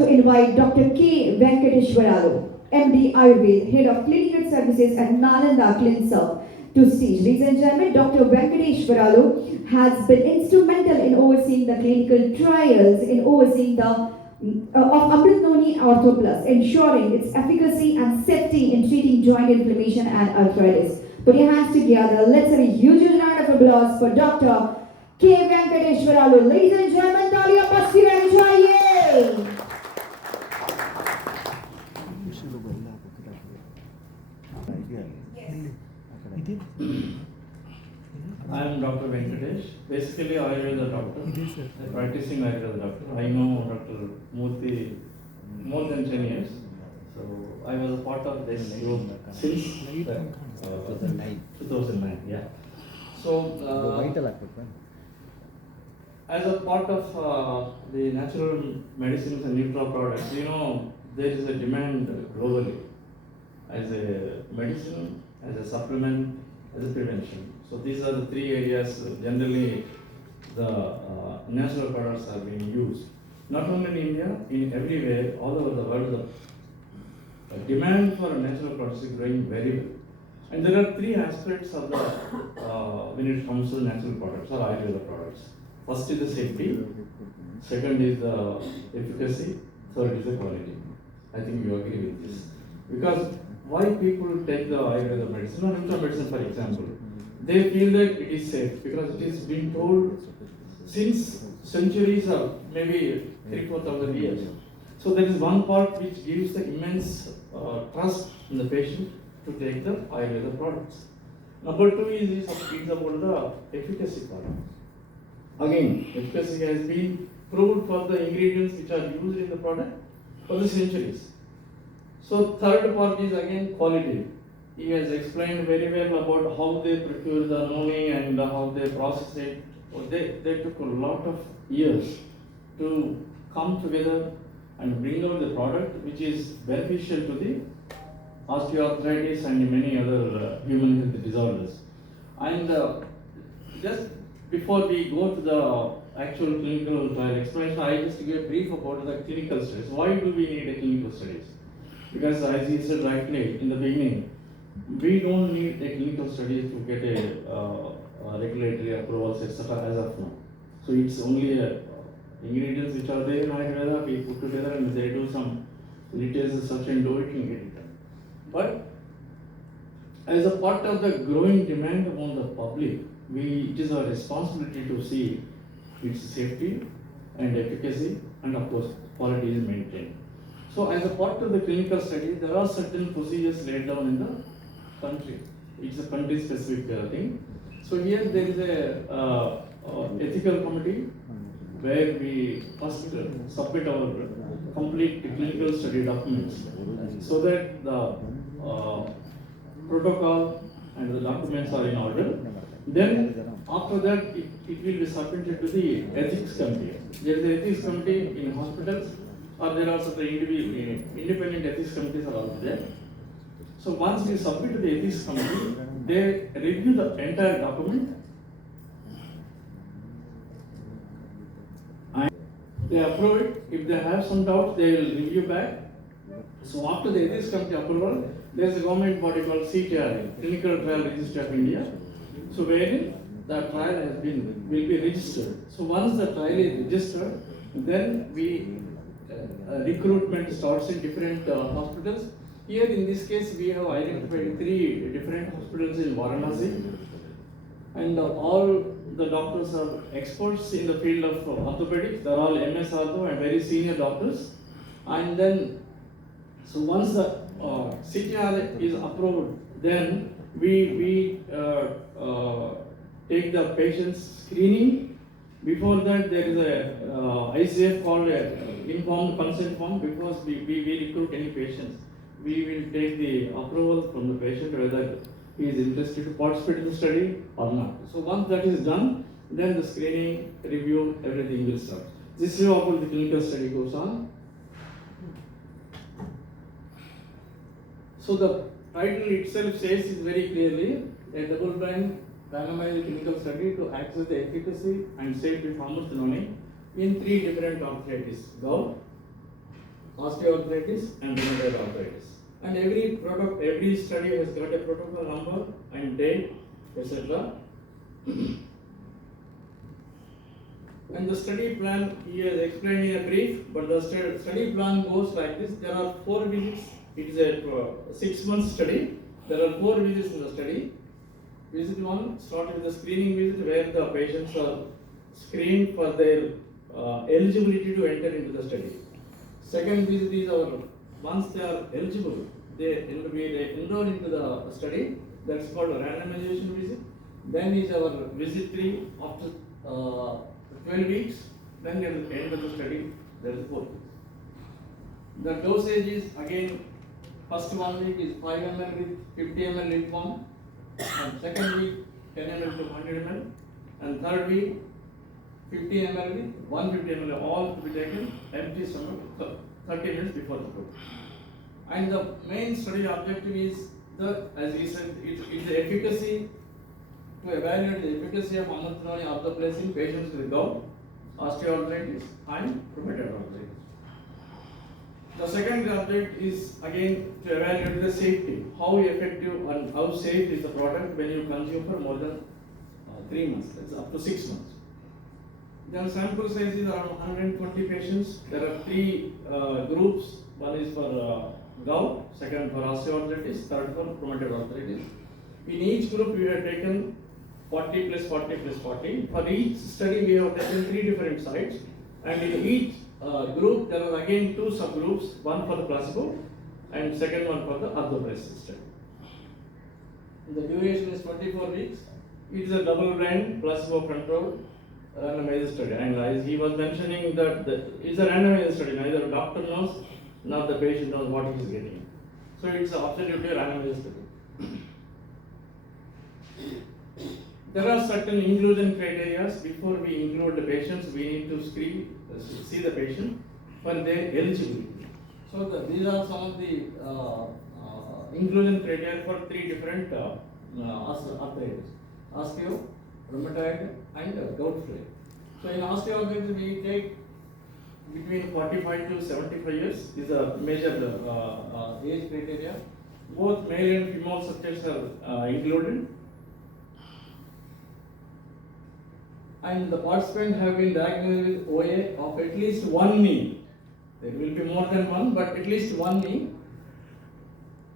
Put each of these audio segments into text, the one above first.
To invite Dr. K. Venkateshwaralu, MD Ayurved, Head of Clinical Services at Nalanda Clinsur, to stage. Ladies and gentlemen, Dr. Venkateshwaralu has been instrumental in overseeing the clinical trials, in overseeing the of Amrith Noni Artho Plus, ensuring its efficacy and safety in treating joint inflammation and arthritis. Put your hands together. Let's have a huge round of applause for Dr. K. Venkateshwaralu. Ladies and gentlemen, तालियां बस्ती रहनी चाहिए. I am Dr. Venkatesh, basically Ayurveda doctor, practicing Ayurveda doctor. I know Dr. Murthy more than 10 years, so I was a part of this group since 2009, yeah. So, as a part of the natural medicines and nutra products, there is a demand globally as a medicine, as a supplement, as a prevention. So these are the three areas generally the natural products are being used. Not only in India, in everywhere, all over the world, the demand for natural products is growing very well. And there are three aspects of the when it comes to natural products or Ayurveda products. First is the safety, second is the efficacy, third is the quality. I think you agree with this. Because why people take the Ayurveda medicine or nutra medicine, for example, they feel that it is safe because it is being told since centuries or maybe 3,000-4,000 years. So there is one part which gives the immense trust in the patient to take the Ayurveda products. Number two is about the efficacy part. Again, efficacy has been proved for the ingredients which are used in the product for the centuries. So third part is again quality. He has explained very well about how they procure the Noni and how they process it. They took a lot of years to come together and bring out the product which is beneficial to the osteoarthritis and many other human health disorders. And just before we go to the actual clinical trial explanation, I just give a brief about the clinical studies. Why do we need a clinical studies? Because as he said rightly in the beginning, we don't need a clinical studies to get a regulatory approvals, etc. as of now. So it's only ingredients which are there in Ayurveda, we put together and they do some details such and do it and get it done. But as a part of the growing demand among the public, it is our responsibility to see its safety and efficacy and of course quality is maintained. So as a part of the clinical study, there are certain procedures laid down in the country. It's a country specific thing. So here there is a ethical committee where we first submit our complete clinical study documents so that the protocol and the documents are in order. Then after that it will be submitted to the ethics committee. There is an ethics committee in hospitals or there are also the independent ethics committees are also there. So once we submit to the ethics committee, they review the entire document and they approve it. If they have some doubts, they will review back. So after the ethics committee approval, there is a government body called CTRA, Clinical Trial Registry of India. So wherein the trial will be registered. So once the trial is registered, then recruitment starts in different hospitals. Here in this case, we have identified 3 different hospitals in Varanasi, and all the doctors are experts in the field of orthopedics. They are all MS Artho and very senior doctors. And then, so once the CTR is approved, then we take the patient's screening. Before that, there is a ICF called informed consent form because we recruit any patients. We will take the approval from the patient whether he is interested to participate in the study or not. So once that is done, then the screening, review, everything will start. This is how the clinical study goes on. So the title itself says is very clearly a double-blind randomized clinical study to assess the efficacy and safety of Noni in 3 different arthritis: gout, osteoarthritis and rheumatoid arthritis. And every study has got a protocol number and date, etc. And the study plan he has explained in a brief, but the study plan goes like this. There are 4 visits. It is a 6-month study. There are 4 visits in the study. Visit 1 starts with the screening visit where the patients are screened for their eligibility to enter into the study. Second visit is once they are eligible, they enroll into the study. That's called a randomization visit. Then is our visit 3 after 12 weeks. Then at the end of the study, there is 4. The dosage is again, first 1 week is 5 ml with 50 ml lip balm, and second week 10 ml to 100 ml, and third week 50 ml with 150 ml, all to be taken empty stomach 30 minutes before the food. And the main study objective is as he said, it's the efficacy, to evaluate the efficacy of Amrith Noni Artho in patients with gout, osteoarthritis and rheumatoid arthritis. The second object is again to evaluate the safety, how effective and how safe is the product when you consume for more than 3 months, that's up to 6 months. Then sample size is around 120 patients. There are 3 groups. One is for gout, second for osteoarthritis, third for rheumatoid arthritis. In each group we have taken 40 plus 40 plus 40. For each study we have taken 3 different sites, and in each group there are again 2 subgroups, one for the placebo and second one for the Artho study. The duration is 24 weeks. It is a double-blind, placebo-controlled randomized study. And as he was mentioning that it's a randomized study, neither the doctor knows nor the patient knows what he is getting. So it's absolutely a randomized study. There are certain inclusion criteria. Before we include the patients, we need to see the patient for their eligibility. So these are some of the inclusion criteria for 3 different arthritis: osteo, rheumatoid and gout flare. So in osteoarthritis we take between 45 to 75 years is a major age criteria. Both male and female subjects are included. And the participants have been diagnosed with OA of at least 1 knee. There will be more than 1, but at least 1 knee.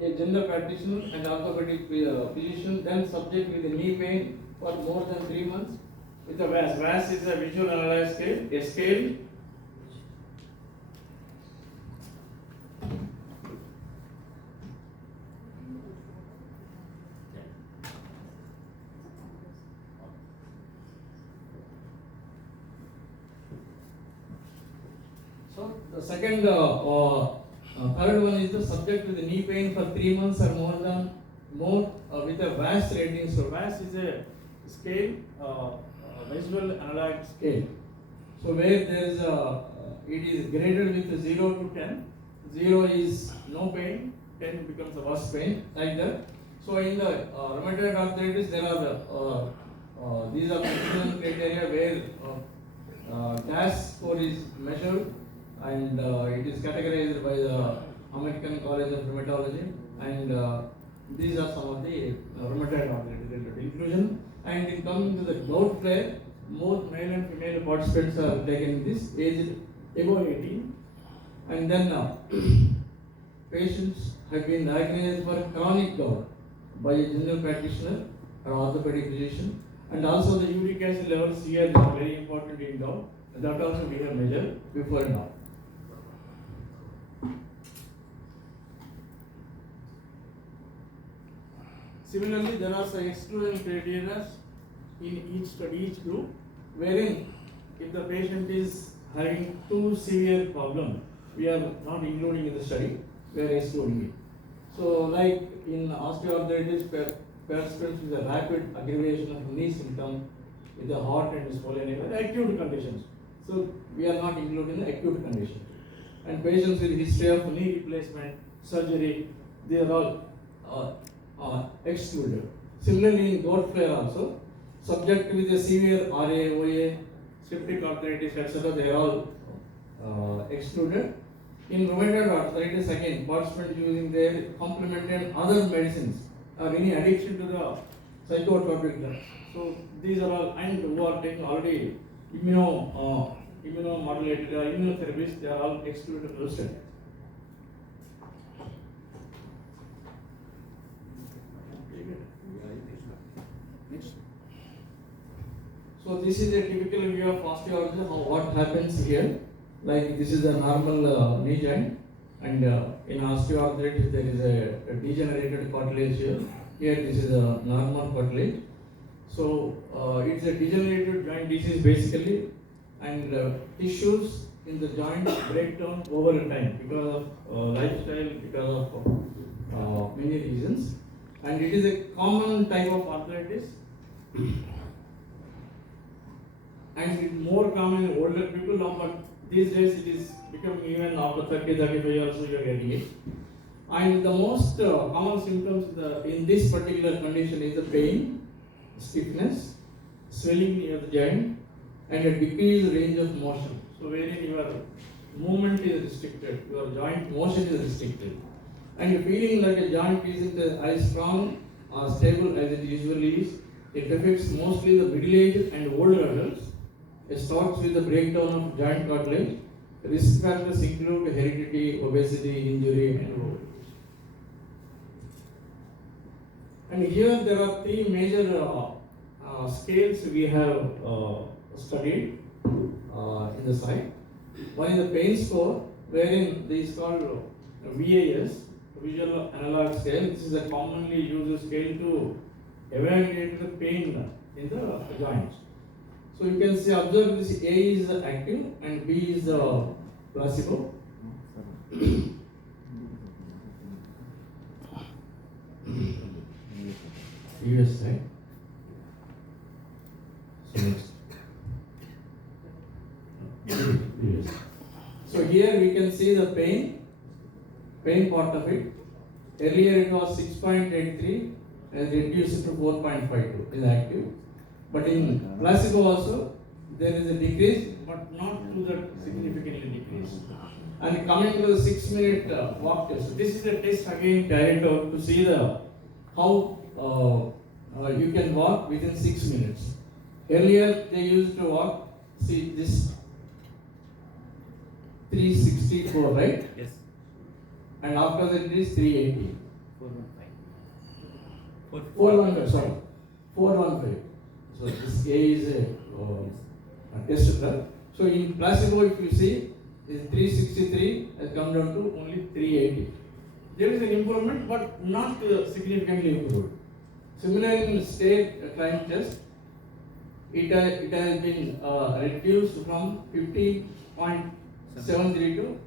A general practitioner and orthopedic physician, then subject with knee pain for more than 3 months with a VAS. VAS is a visual analysis scale, a scale the second, third one is the subject with knee pain for 3 months or more with a VAS rating. So VAS is a scale, visual analog scale. So where there is it is graded with 0 to 10. 0 is no pain, 10 becomes the worst pain, like that. So in the rheumatoid arthritis, there are these are the criteria where DAS score is measured, and it is categorized by the American College of Rheumatology, and these are some of the rheumatoid arthritis related inclusion. And in coming to the gout flare, both male and female participants are taken in this age above 18, and then patients have been diagnosed for chronic gout by a general practitioner or orthopedic physician, and also the uric acid levels here are very important in gout. That also we have measured before and after. Similarly, there are some exclusion criteria in each group, wherein if the patient is having too severe problem, we are not including in the study, we are excluding it. So like in osteoarthritis, participants with a rapid aggravation of knee symptom with the heart and swollen ankle, acute conditions. So we are not including the acute condition. And patients with history of knee replacement, surgery, they are all excluded. Similarly in gout flare also, subject with a severe RA, OA, septic arthritis, etc., they are all excluded. In rheumatoid arthritis, again, participants using their complementary other medicines or any addiction to the psychotropic drugs. So these are all, and who are taking already immunomodulated or immunotherapies, they are all excluded from the study. So this is a typical view of osteology, what happens here. Like this is a normal knee joint, and in osteoarthritis there is a degenerated cartilage here. Here this is a normal cartilage. So it's a degenerated joint disease basically, and tissues in the joint break down over time because of lifestyle, because of many reasons, and it is a common type of arthritis. And it's more common in older people now, but these days it is becoming even after 30, 35 years also you are getting it. And the most common symptoms in this particular condition is the pain, stiffness, swelling near the joint, and a decreased range of motion. So wherein your movement is restricted, your joint motion is restricted, and feeling like a joint isn't as strong or stable as it usually is. It affects mostly the middle-aged and older adults. It starts with the breakdown of joint cartilage. Risk factors include heredity, obesity, injury, and old age. And here there are three major scales we have studied in the site. One is the pain score, wherein this is called VAS, Visual Analog Scale. This is a commonly used scale to evaluate the pain in the joints. So you can see, observe this, A is active and B is placebo. Previous slide. So next. Previous. So here we can see the pain part of it. Earlier it was 6.83 and reduced to 4.52 is active. But in placebo also there is a decrease, but not to the significantly decrease. And coming to the 6-minute walk test. This is a test again carried out to see how you can walk within 6 minutes. Earlier they used to walk, see this 364, right? Yes. And after that it is 380. 415. 415, sorry. 415. So this A is a test drug. So in placebo, if you see, is 363 has come down to only 380. There is an improvement, but not significantly improved. Similarly, in state climb test, it has been reduced from 50.73 to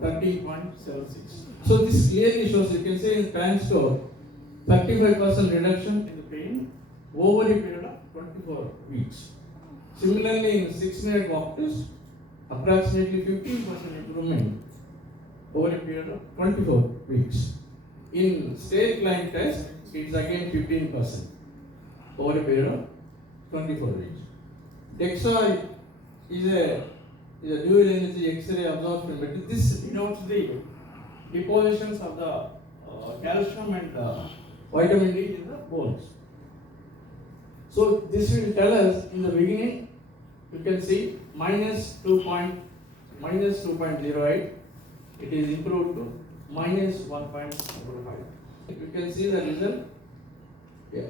30.76. So this clearly shows, you can say in PAN score, 35% reduction in the pain over a period of 24 weeks. Similarly, in 6-minute walk test, approximately 15% improvement over a period of 24 weeks. In state climb test, it's again 15% over a period of 24 weeks. DEXA is a dual energy X-ray absorption method. This denotes the depositions of the calcium and vitamin D in the bones. So this will tell us in the beginning, you can see minus 2.08. It is improved to minus 1.05. You can see the result,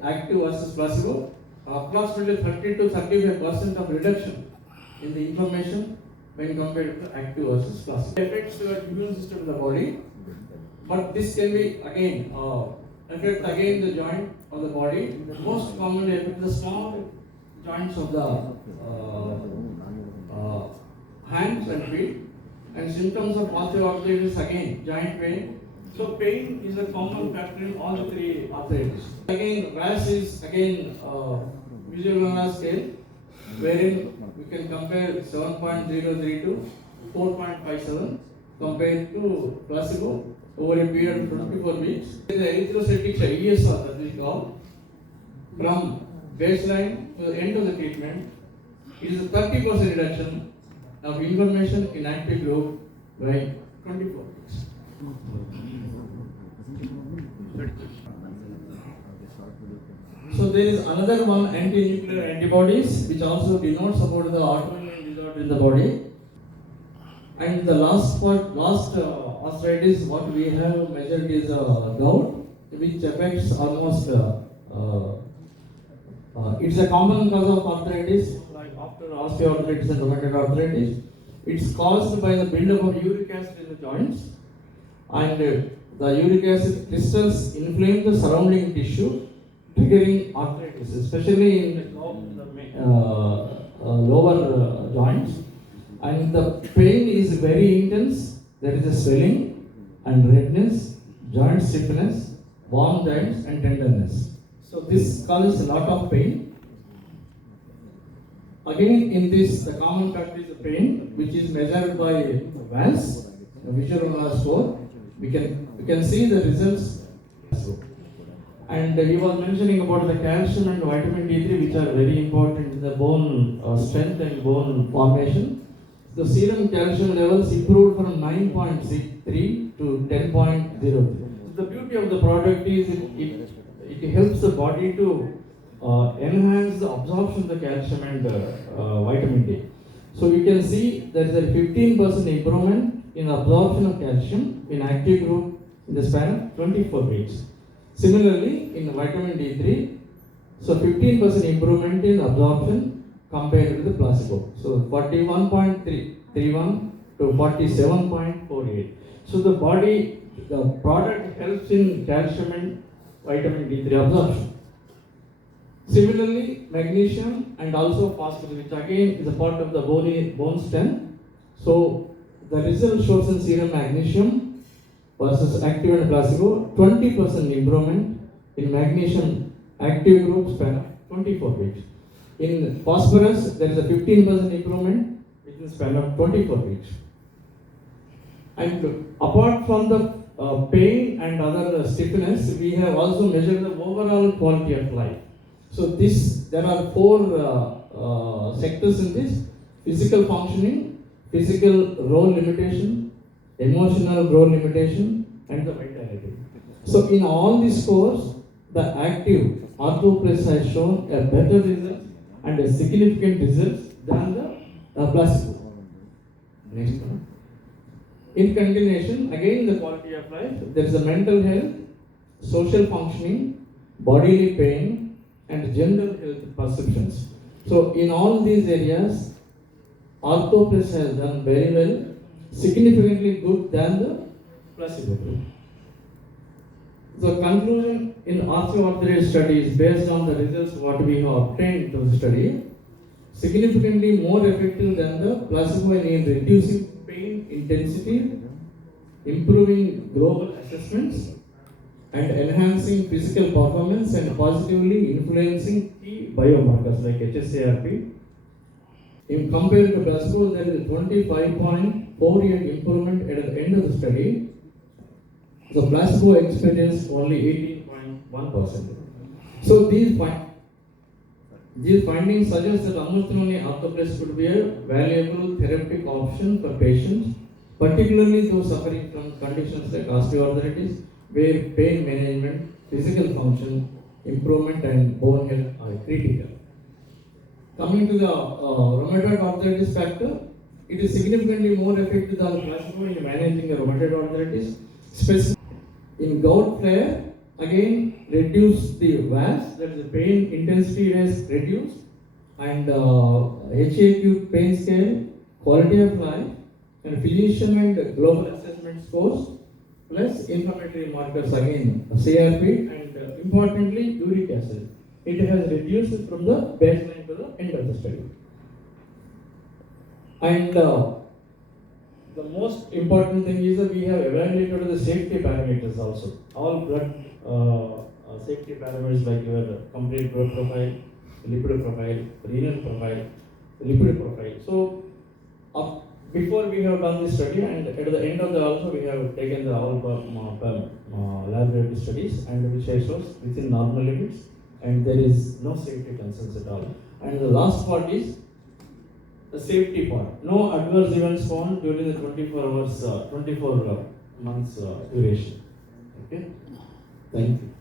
active versus placebo, approximately 30 to 35% of reduction in the inflammation when compared to active versus placebo. It affects your immune system in the body, but this can be again affect again the joint of the body. Most commonly affect the small joints of the hands and feet. And symptoms of osteoarthritis again joint pain. So pain is a common factor in all the three arthritis. Again, RAS is again visual analog scale, wherein we can compare 7.03 to 4.57 compared to placebo over a period of 24 weeks. The erythrocytic ESR that we call, from baseline to the end of the treatment, is a 30% reduction of inflammation in active group by 24 weeks. So there is another one, anti-nuclear antibodies, which also denotes about the autoimmune disorder in the body. And the last arthritis, what we have measured is gout, which affects almost. It's a common cause of arthritis, like after osteoarthritis and rheumatoid arthritis. It's caused by the buildup of uric acid in the joints, and the uric acid crystals inflame the surrounding tissue, triggering arthritis, especially in the lower joints. And the pain is very intense. There is a swelling and redness, joint stiffness, warm joints, and tenderness. So this causes a lot of pain. Again, in this, the common factor is the pain, which is measured by VAS, the visual score. We can see the results. And he was mentioning about the calcium and vitamin D3, which are very important in the bone strength and bone formation. The serum calcium levels improved from 9.63 to 10.03. The beauty of the product is it helps the body to enhance the absorption of the calcium and vitamin D. So you can see there is a 15% improvement in absorption of calcium in active group in the span of 24 weeks. Similarly, in vitamin D3, so 15% improvement in absorption compared to the placebo. So 41.31 to 47.48. So the product helps in calcium and vitamin D3 absorption. Similarly, magnesium and also phosphorus, which again is a part of the bone stem. So the result shows in serum magnesium versus active and placebo, 20% improvement in magnesium active group span of 24 weeks. In phosphorus, there is a 15% improvement within span of 24 weeks. And apart from the pain and other stiffness, we have also measured the overall quality of life. So there are four sectors in this: physical functioning, physical role limitation, emotional role limitation, and the vitality. So in all these scores, the active Artho Plus has shown a better result and a significant results than the placebo. Next one. In continuation, again the quality of life, there is a mental health, social functioning, bodily pain, and general health perceptions. So in all these areas, Artho Plus has done very well, significantly good than the placebo group. The conclusion in osteoarthritis study is based on the results what we have obtained through the study, significantly more effective than the placebo in reducing pain intensity, improving global assessments, and enhancing physical performance and positively influencing key biomarkers like HSARP. In compared to placebo, there is a 25.48 improvement at the end of the study. The placebo experienced only 18.1%. So these findings suggest that Amrith Noni Artho Plus could be a valuable therapeutic option for patients, particularly those suffering from conditions like osteoarthritis, where pain management, physical function improvement, and bone health are critical. Coming to the rheumatoid arthritis factor, it is significantly more effective than placebo in managing the rheumatoid arthritis. In gout flare, again reduce the VAS, that is the pain intensity is reduced, and HAQ pain scale, quality of life, and physician and global assessment scores, plus inflammatory markers again, CRP, and importantly uric acid. It has reduced from the baseline to the end of the study. And the most important thing is that we have evaluated the safety parameters also. All blood safety parameters like your complete blood profile, lipid profile, renal profile, lipid profile. So before we have done this study, and at the end of the also we have taken the all laboratory studies, and which shows within normal limits, and there is no safety concerns at all. And the last part is the safety part. No adverse events found during the 24 hours, 24 months duration. Okay. Thank you.